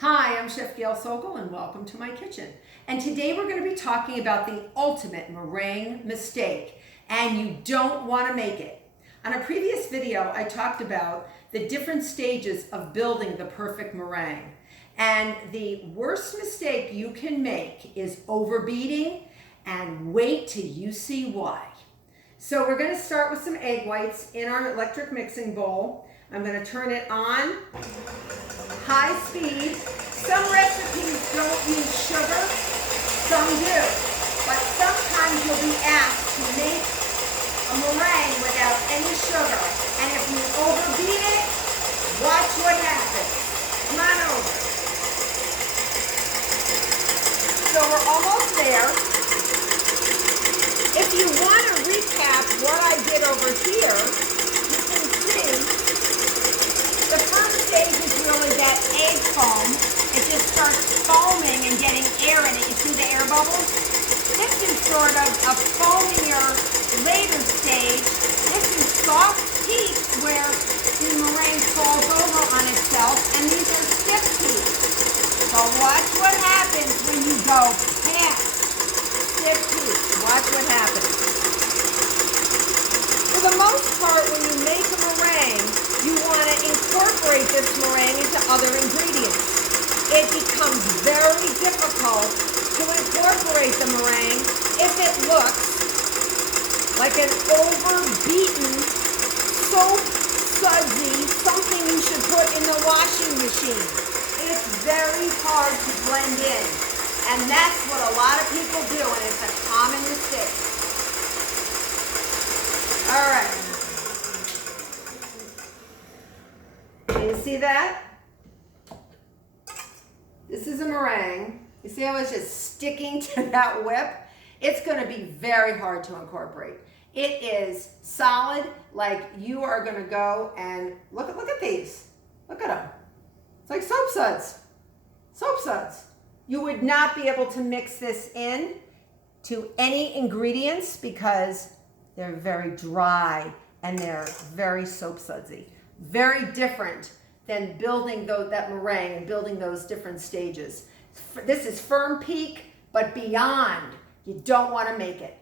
Hi, I'm Chef Gail Sokol and welcome to my kitchen. And today we're going to be talking about the ultimate meringue mistake, and you don't want to make it. On a previous video, I talked about the different stages of building the perfect meringue. And the worst mistake you can make is overbeating, and wait till you see why. So we're going to start with some egg whites in our electric mixing bowl. I'm going to turn it on high speed. Some recipes don't use sugar, some do. But sometimes you'll be asked to make a meringue without any sugar. And if you overbeat it, watch what happens. Come on over. So we're almost there. If you want to recap what I did over here, you can see the first stage is really that egg foam. It just starts foaming and getting air in it. You see the air bubbles? This is sort of a foamier later stage. This is soft peaks where the meringue falls over on itself, and these are stiff peaks. So watch what happens when you go past stiff peaks. Watch what happens. For the most part, when you make a meringue, you want to incorporate this meringue into other ingredients. It becomes very difficult to incorporate the meringue if it looks like an overbeaten, soap sudsy, something you should put in the washing machine. It's very hard to blend in, and that's what a lot of people do, and it's a common mistake. All right. You see that? This is a meringue. You see how it's just sticking to that whip? It's going to be very hard to incorporate. It is solid, like you are going to go and look at these. Look at them. It's like soap suds. Soap suds. You would not be able to mix this in to any ingredients because they're very dry and they're very soap sudsy. Very different than building that meringue and building those different stages. This is firm peak, but beyond. You don't want to make it.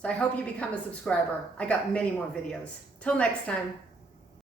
So I hope you become a subscriber. I got many more videos. Till next time.